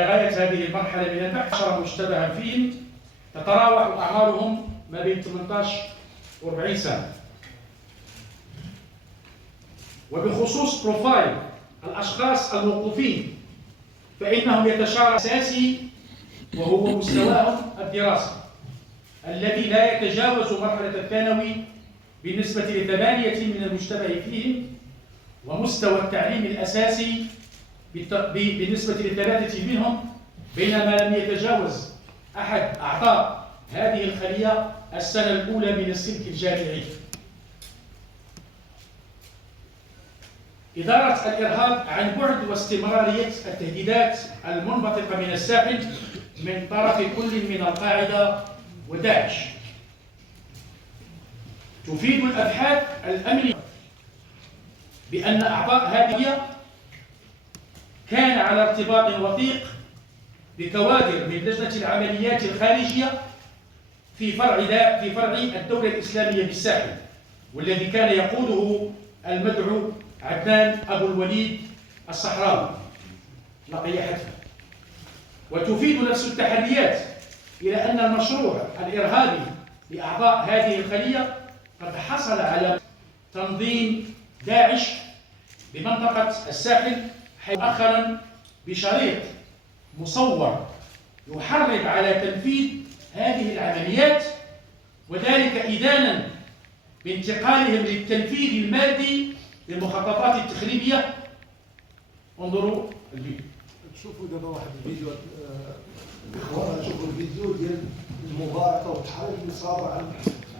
غاية هذه المرحلة من البحث 10 مشتبها فيهم تتراوح أعمارهم ما بين 18 و 40 سنة. وبخصوص بروفايل الأشخاص الموقوفين فإنهم يتشارك أساسي وهو مستواهم الدراسي الذي لا يتجاوز مرحلة الثانوي بالنسبة ل8 من المشتبه فيهم، ومستوى التعليم الأساسي بالنسبة ل3 منهم، بينما لم يتجاوز أحد أعضاء هذه الخلية السنة الأولى من السلك الجامعي. إدارة الإرهاب عن بعد واستمرارية التهديدات المنبثقة من الساحل من طرف كل من القاعدة وداعش. تفيد الأبحاث الأمنية بأن أعضاء هذه كان على ارتباط وثيق بكوادر من لجنة العمليات الخارجية في فرع الدولة الإسلامية بالساحل، والذي كان يقوده المدعو عدنان أبو الوليد الصحراوي لقي حتفا. وتفيد نفس التحريات إلى أن المشروع الإرهابي لأعضاء هذه الخلية قد حصل على تنظيم داعش بمنطقة الساحل، مؤخرا بشريط مصور يحرض على تنفيذ هذه العمليات، وذلك إدانا بانتقالهم للتنفيذ المادي للمخططات التخريبية. انظروا الفيديو. شوفوا دابا واحد الفيديو الاخوان، شوفوا الفيديو ديال المباركه والتحريض اللي صار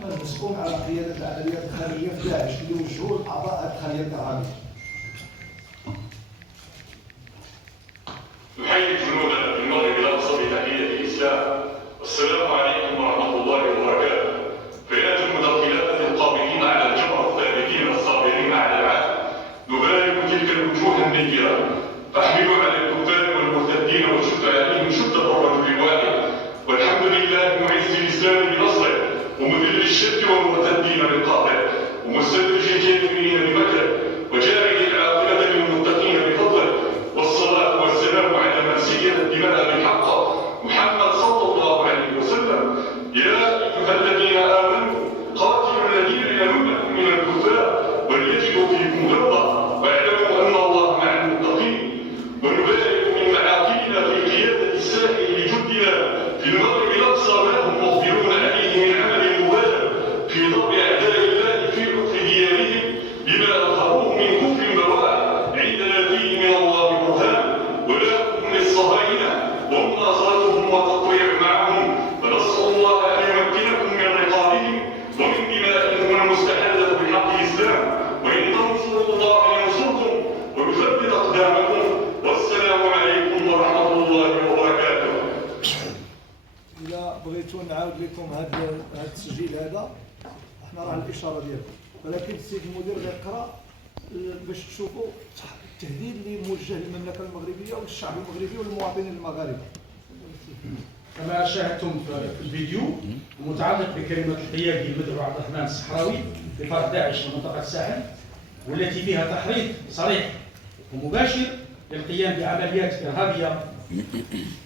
عن المسؤول على قياده العمليات الخارجيه في داعش اللي وجهوا لاعضاء هذه الخليه الارهابيه. نحيي جنود المغرب الاقصى بتحيه الاسلام. السلام عليكم ورحمه الله وبركاته. فيا جنود الخلافه القابلين على الجبر الثابتين الصابرين على العهد، نبارك تلك الوجوه النيره، فاحملوا على الكفار والمرتدين وشد عليهم شده الرجل الواحد، والحمد لله معز الاسلام بنصره ومذل الشرك والمرتدين بالقاطع ومستدرج الجاهلين بمكر وجاعل العاقبه للمتقين بفضله، والصلاه والسلام على من سيد الدماء بالحق محمد صلى الله عليه وسلم. يا ايها الذين امنوا قاتلوا الذين يلونكم من الكفار وليجدوا فيكم غلظه واعلموا ان الله مع المتقين. ونبارك من معاقلنا في قياده الساحل لجدنا في المغرب الاقصى ما هم مقبلون عليه من عمل مبالغ في ضرب اعداء الله في عقر ديارهم بما اظهروه من كفر بواح عندنا فيه من الله برهان، ولا هم للصهاينه ومناصرتهم والتطويع معهم، فنسال الله ان يمكنكم من رقابهم ومن دمائهم المستحله بحق الاسلام، وان تنصروا الله ينصركم ويثبت اقدامكم. والسلام عليكم ورحمه الله وبركاته. إلا بغيتوا نعاود لكم هذا التسجيل هذا، احنا راه الاشاره ديالو، ولكن السيد المدير غيقرا باش تشوفوا التهديد اللي موجه للمملكه المغربيه والشعب المغربي والمواطنين المغاربه. كما شاهدتم في الفيديو المتعلق بكلمة القيادي المدعو عبد الرحمن الصحراوي بفرع داعش في منطقة الساحل، والتي فيها تحريض صريح ومباشر للقيام بعمليات إرهابية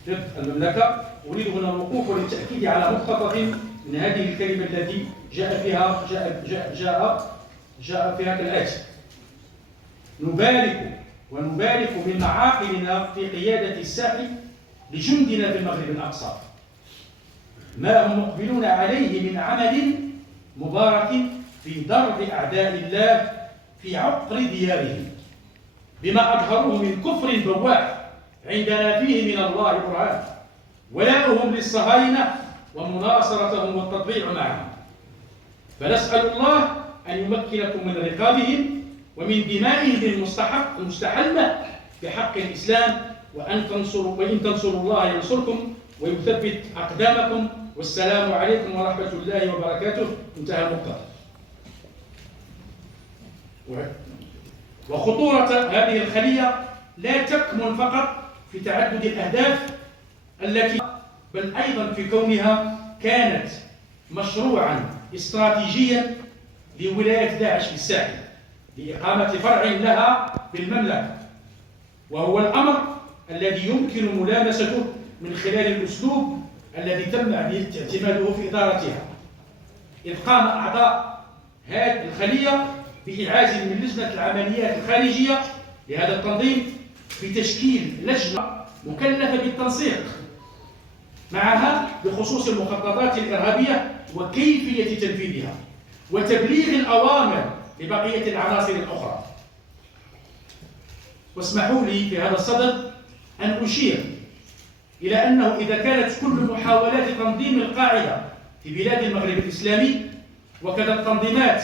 ضد المملكة. أريد هنا الوقوف وللتأكيد على مقتطف من هذه الكلمة التي جاء فيها كالآتي: نبارك من معاقلنا في قيادة الساحل لجندنا في المغرب الأقصى ما هم مقبلون عليه من عمل مبارك في ضرب أعداء الله في عقر ديارهم بما أظهروه من كفر بواح عندنا فيه من الله برهان، ولاؤهم للصهاينة ومناصرتهم والتطبيع معهم. فنسأل الله أن يمكنكم من رقابهم ومن دمائهم المستحلة بحق الإسلام، وإن تنصروا الله ينصركم ويثبت أقدامكم. والسلام عليكم ورحمة الله وبركاته. انتهى المقتطف. وخطورة هذه الخلية لا تكمن فقط في تعدد الأهداف التي، بل أيضا في كونها كانت مشروعا استراتيجيا لولاية داعش في الساحل لإقامة فرع لها بالمملكة، وهو الأمر الذي يمكن ملامسته من خلال الأسلوب الذي تم اعتماده في إدارتها، إذ قام أعضاء هذه الخلية بإعازة من لجنة العمليات الخارجية لهذا التنظيم بتشكيل لجنة مكلفة بالتنسيق معها بخصوص المخططات الإرهابية وكيفية تنفيذها وتبليغ الأوامر لبقية العناصر الأخرى. واسمحوا لي في هذا الصدد أن أشير إلى أنه إذا كانت كل محاولات تنظيم القاعدة في بلاد المغرب الإسلامي وكذا التنظيمات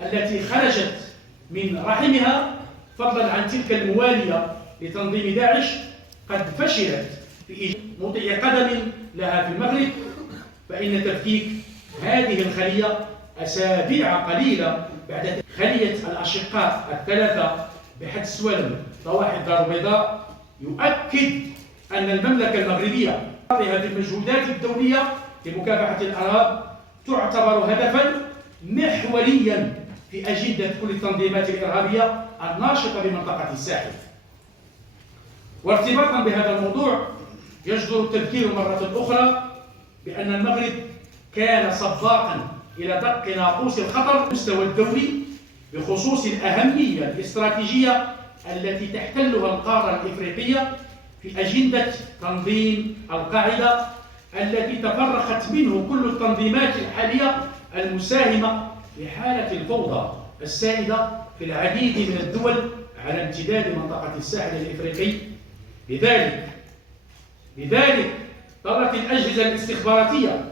التي خرجت من رحمها فضلا عن تلك الموالية لتنظيم داعش قد فشلت في موضع قدم لها في المغرب، فإن تفكيك هذه الخلية أسابيع قليلة بعد خلية الأشقاء الثلاثة بحد السوالم ضواحي الدار البيضاء يؤكد أن المملكة المغربية في المجهودات الدولية لمكافحة الإرهاب تعتبر هدفا محوريا في أجندة كل التنظيمات الإرهابية الناشطة بمنطقة الساحل. وارتباطا بهذا الموضوع يجدر التذكير مرة أخرى بأن المغرب كان سباقا إلى دق ناقوس الخطر على المستوى الدولي بخصوص الأهمية الاستراتيجية التي تحتلها القارة الإفريقية في أجندة تنظيم القاعدة التي تفرخت منه كل التنظيمات الحالية المساهمة في حالة الفوضى السائدة في العديد من الدول على امتداد منطقة الساحل الإفريقي. لذلك طرت الأجهزة الاستخباراتية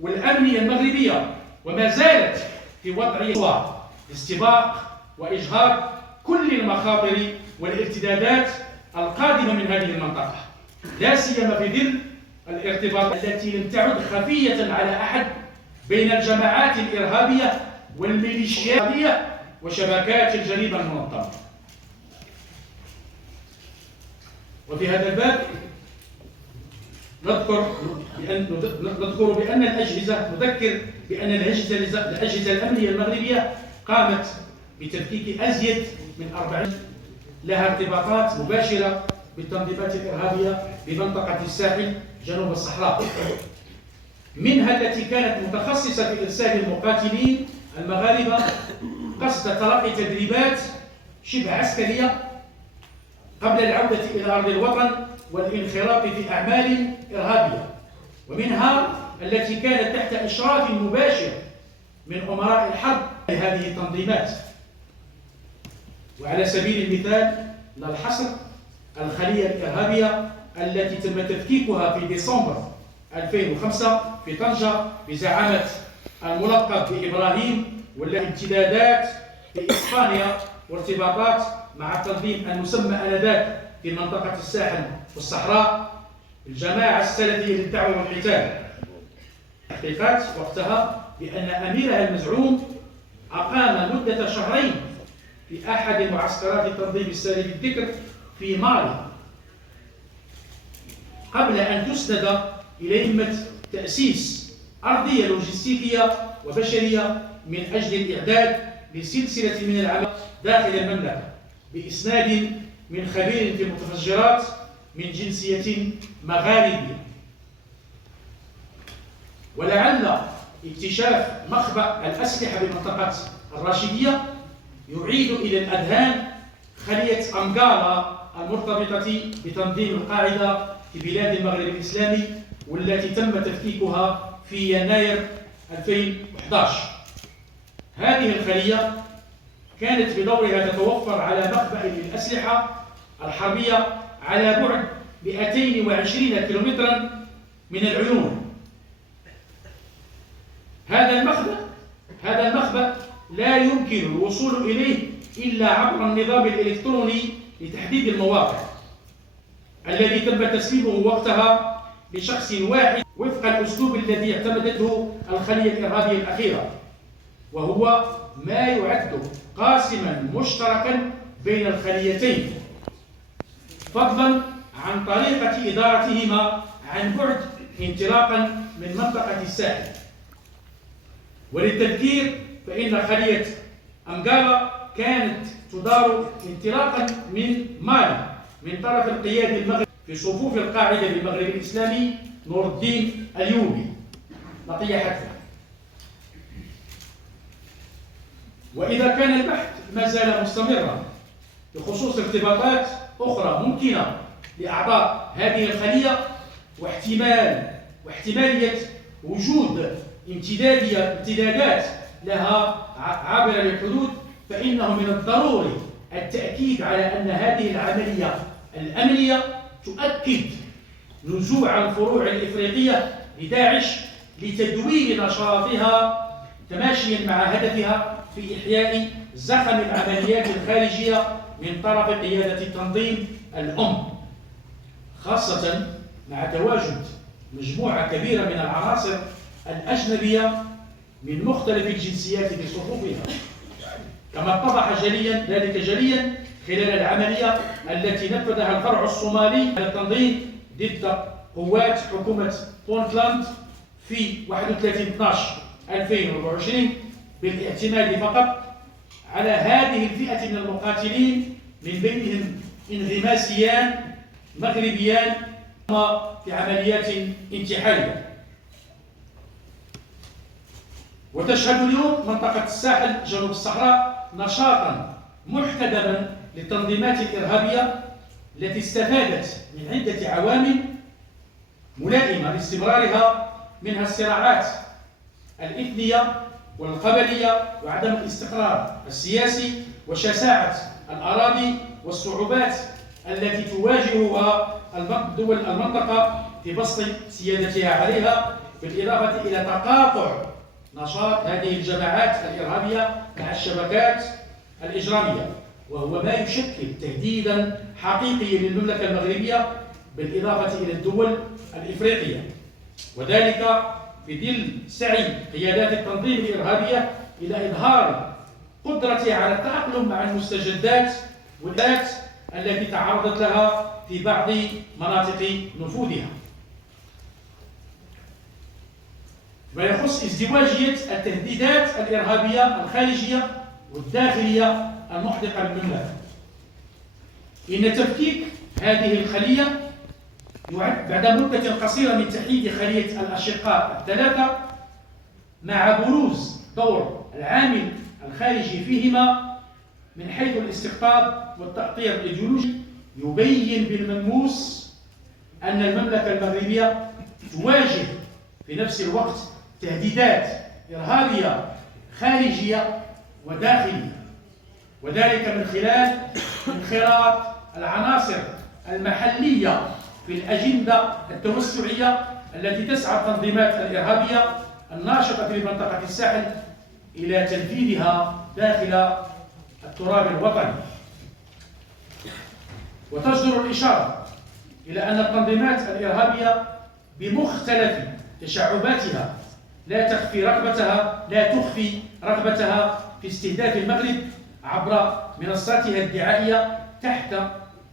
والأمنية المغربية وما زالت في وضع استباق وإجهاض كل المخاطر والارتدادات القادمة من هذه المنطقة، لا سيما في ظل الارتباطات التي لم تعد خفية على أحد بين الجماعات الإرهابية والميليشيات وشبكات الجريمة المنظمة. وفي هذا الباب نذكر بأن الأجهزة الأمنية المغربية قامت بتفكيك أزيد من 40 لها ارتباطات مباشرة بالتنظيمات الإرهابية بمنطقة الساحل جنوب الصحراء، منها التي كانت متخصصة في إرسال المقاتلين المغاربة قصد تلقي تدريبات شبه عسكرية قبل العودة إلى أرض الوطن والانخراط في أعمال إرهابية، ومنها التي كانت تحت إشراف مباشر من أمراء الحرب لهذه التنظيمات. وعلى سبيل المثال لا الحصر الخلية الإرهابية التي تم تفكيكها في ديسمبر 2005 في طنجة بزعامة الملقب بإبراهيم، والتي امتدادات في إسبانيا وارتباطات مع التنظيم المسمى آنذاك في منطقة الساحل والصحراء الجماعة السلفية للدعوة والقتال. تحقيقات وقتها بأن أميرها المزعوم أقام مدة شهرين في أحد معسكرات التنظيم السالف الذكر في مالي قبل أن تسند إلى مهمة تأسيس أرضية لوجستيكية وبشرية من أجل الإعداد لسلسلة من العمل داخل المملكة بإسناد من خبير في المتفجرات من جنسية مغاربية. ولعل اكتشاف مخبأ الأسلحة بمنطقة الراشدية يعيد إلى الأذهان خلية أمقالة المرتبطة بتنظيم القاعدة في بلاد المغرب الإسلامي والتي تم تفكيكها في يناير 2011. هذه الخلية كانت بدورها تتوفر على مخبأ للأسلحة الحربية على بعد 220 كيلومترا من العيون. هذا المخبأ لا يمكن الوصول إليه إلا عبر النظام الإلكتروني لتحديد المواقع الذي تم تسليمه وقتها لشخص واحد وفق الأسلوب الذي اعتمدته الخلية الإرهابية الأخيرة، وهو ما يعد قاسما مشتركا بين الخليتين فضلا عن طريقة إدارتهما عن بعد انطلاقا من منطقة الساحل. وللتذكير فإن خلية أمقالة كانت تدار انطلاقا من مالي من طرف القيادي المغربي في صفوف القاعدة بالمغرب الإسلامي نور الدين الأيوبي لقي حتفه. وإذا كان البحث ما زال مستمرا بخصوص ارتباطات أخرى ممكنة لأعضاء هذه الخلية واحتمالية وجود امتدادات لها عابرة للحدود، فإنه من الضروري التأكيد على أن هذه العملية الأمنية تؤكد نزوع الفروع الإفريقية لداعش لتدوير نشاطها تماشيا مع هدفها في إحياء زخم العمليات الخارجية من طرف قيادة التنظيم الأم، خاصة مع تواجد مجموعة كبيرة من العناصر الأجنبية من مختلف الجنسيات في صفوفها، كما اتضح ذلك جليا خلال العملية التي نفذها الفرع الصومالي للتنظيم ضد قوات حكومة بونتلاند في 31/12/2024 بالاعتماد فقط على هذه الفئة من المقاتلين من بينهم انغماسيان مغربيان في عمليات انتحارية. وتشهد اليوم منطقة الساحل جنوب الصحراء نشاطا محتدما للتنظيمات الإرهابية التي استفادت من عدة عوامل ملائمة لاستمرارها، منها الصراعات الإثنية والقبلية وعدم الاستقرار السياسي وشساعة الأراضي والصعوبات التي تواجهها دول المنطقة في بسط سيادتها عليها، بالإضافة إلى تقاطع نشاط هذه الجماعات الإرهابية مع الشبكات الإجرامية، وهو ما يشكل تهديدا حقيقيا للمملكة المغربية بالإضافة إلى الدول الإفريقية، وذلك في ظل سعي قيادات التنظيم الإرهابية إلى إظهار قدرتها على التأقلم مع المستجدات والآلات التي تعرضت لها في بعض مناطق نفوذها. ما يخص ازدواجية التهديدات الإرهابية الخارجية والداخلية المحدقة بالمملكة، إن تفكيك هذه الخلية يعد بعد مدة قصيرة من تحديد خلية الأشقاء الثلاثة، مع بروز دور العامل الخارجي فيهما من حيث الاستقطاب والتأطير الإيديولوجي، يبين بالملموس أن المملكة المغربية تواجه في نفس الوقت تهديدات إرهابية خارجية وداخلية، وذلك من خلال انخراط العناصر المحلية في الأجندة التوسعية التي تسعى التنظيمات الإرهابية الناشطة في منطقة الساحل إلى تنفيذها داخل التراب الوطني. وتجدر الإشارة إلى أن التنظيمات الإرهابية بمختلف تشعباتها لا تخفي رغبتها في استهداف المغرب عبر منصاتها الدعائية تحت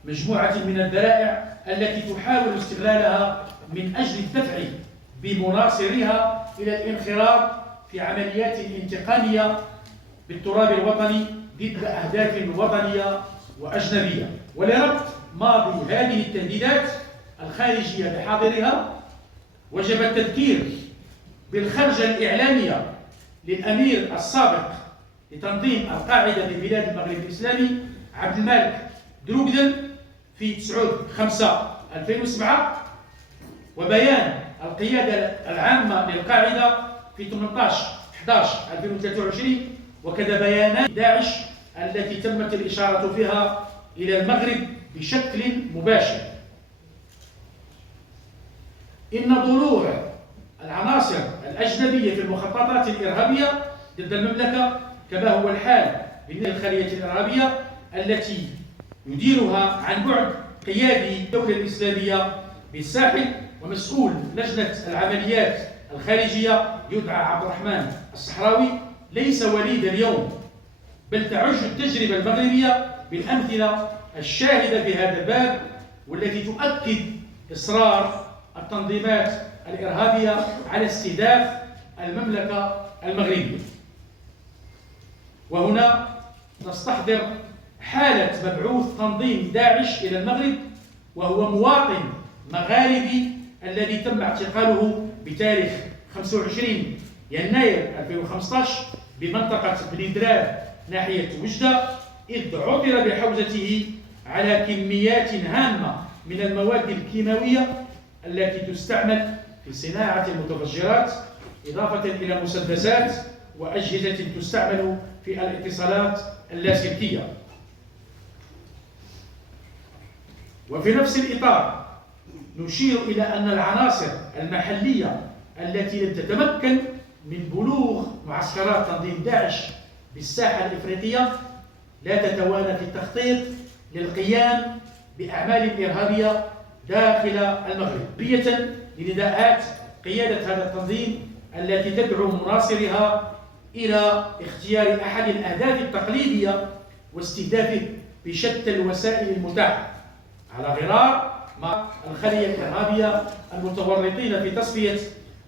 مجموعة من الذرائع التي تحاول استغلالها من أجل الدفع بمناصرها إلى الانخراط في عمليات انتقامية بالتراب الوطني ضد أهداف وطنية وأجنبية. ولربط ماضي هذه التهديدات الخارجية بحاضرها، وجب التذكير بالخرجة الإعلامية للأمير السابق لتنظيم القاعدة في بلاد المغرب الإسلامي عبد المالك دروكدن في 9/5/2007، وبيان القيادة العامة للقاعدة في 18/11/2023، وكذا بيانات داعش التي تمت الإشارة فيها إلى المغرب بشكل مباشر. إن ضلوع العناصر الأجنبية في المخططات الإرهابية ضد المملكة كما هو الحال بالخلية الإرهابية التي يديرها عن بعد قيادي الدولة الإسلامية بالساحل ومسؤول لجنة العمليات الخارجية يدعى عبد الرحمن الصحراوي ليس وليد اليوم، بل تعج التجربة المغربية بالأمثلة الشاهدة في هذا الباب، والتي تؤكد إصرار التنظيمات الإرهابية على استهداف المملكة المغربية. وهنا نستحضر حالة مبعوث تنظيم داعش إلى المغرب وهو مواطن مغاربي الذي تم اعتقاله بتاريخ 25 يناير 2015 بمنطقة بني دراب ناحية وجدة، إذ عثر بحوزته على كميات هامة من المواد الكيماوية التي تستعمل في صناعة المتفجرات، إضافة إلى مسدسات وأجهزة تستعمل في الاتصالات اللاسلكية. وفي نفس الإطار نشير إلى أن العناصر المحلية التي لم تتمكن من بلوغ معسكرات تنظيم داعش بالساحة الإفريقية لا تتوانى في التخطيط للقيام بأعمال إرهابية داخل المغرب، تلبية لنداءات قيادة هذا التنظيم التي تدعو مناصرها إلى اختيار أحد الأهداف التقليدية واستهدافه بشتى الوسائل المتاحة، على غرار مع الخلية الإرهابية المتورطين في تصفية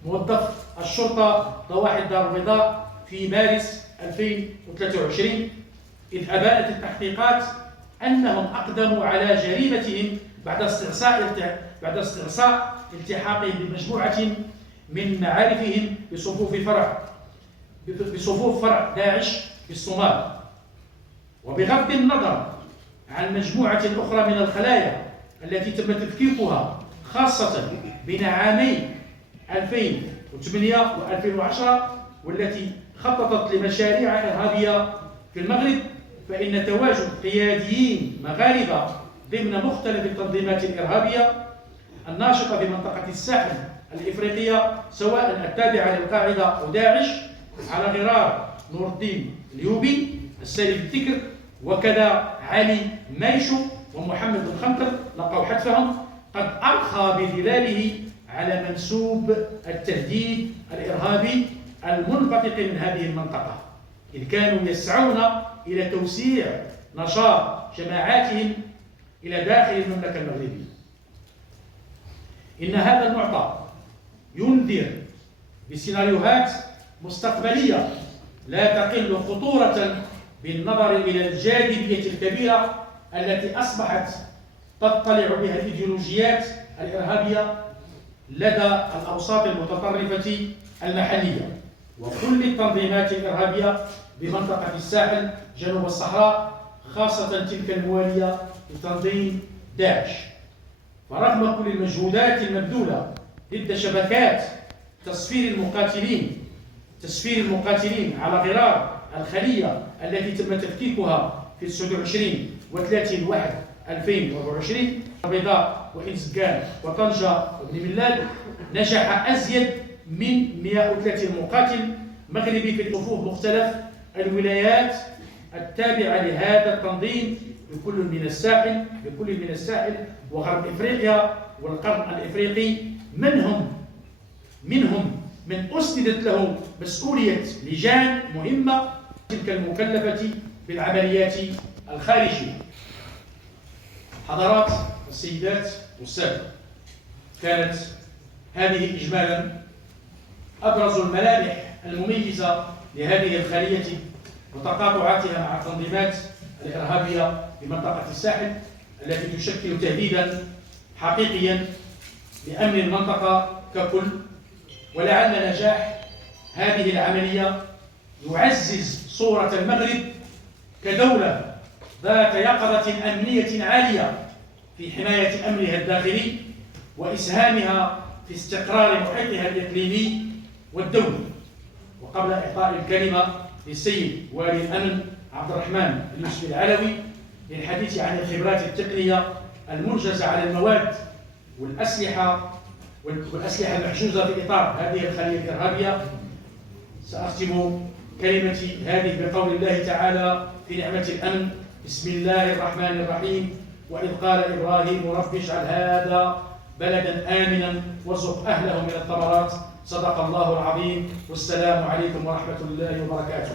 موظف الشرطة ضواحي الدار البيضاء في مارس 2023، إذ أبانت التحقيقات أنهم أقدموا على جريمتهم بعد استعصاء التحاقهم بمجموعة من معارفهم بصفوف فرع داعش في الصومال. وبغض النظر عن مجموعة أخرى من الخلايا التي تم تفكيكها خاصة بين عامي 2008 و2010 والتي خططت لمشاريع إرهابية في المغرب، فإن تواجد قياديين مغاربة ضمن مختلف التنظيمات الإرهابية الناشطة في منطقة الساحل الإفريقية سواء التابعة للقاعدة أو داعش، على غرار نور الدين اليوبي السالف الذكر وكذا علي مايشو ومحمد الخنقر لقوا حتفهم، قد أرخى بظلاله على منسوب التهديد الإرهابي المنبثق من هذه المنطقة، إذ كانوا يسعون إلى توسيع نشاط جماعاتهم إلى داخل المملكة المغربية. إن هذا المعطى ينذر بسيناريوهات مستقبلية لا تقل خطورة بالنظر إلى الجاذبية الكبيرة التي أصبحت تطلع بها الإيديولوجيات الإرهابية لدى الأوساط المتطرفة المحلية وكل التنظيمات الإرهابية بمنطقة الساحل جنوب الصحراء، خاصة تلك الموالية لتنظيم داعش. فرغم كل المجهودات المبذولة ضد شبكات تسفير المقاتلين على غرار الخلية التي تم تفكيكها في 29 و30/1/2024 البيضاء وإنسكان وطنجة وبن ملال، نجح أزيد من 130 مقاتل مغربي في صفوف مختلف الولايات التابعة لهذا التنظيم بكل من الساحل وغرب إفريقيا والقرن الإفريقي، منهم من أسندت له مسؤولية لجان مهمة تلك المكلفة بالعمليات الخارجية. حضرات السيدات والسادة، كانت هذه إجمالا أبرز الملامح المميزة لهذه الخلية وتقاطعاتها مع التنظيمات الإرهابية في منطقة الساحل التي تشكل تهديدا حقيقيا لأمن المنطقة ككل. ولعل نجاح هذه العملية يعزز صورة المغرب كدولة ذات يقظة أمنية عالية في حماية أمنها الداخلي وإسهامها في استقرار محيطها الإقليمي والدولي. وقبل إعطاء الكلمة للسيد والي الأمن عبد الرحمن اليوسفي العلوي للحديث عن الخبرات التقنية المنجزة على المواد والأسلحة المحجوزة في إطار هذه الخلية الإرهابية، سأختم كلمتي هذه بقول الله تعالى في نعمة الأمن: بسم الله الرحمن الرحيم، وإذ قال إبراهيم رب اجعل هذا بلدا آمنا وارزق أهله من الثمرات. صدق الله العظيم، والسلام عليكم ورحمة الله وبركاته.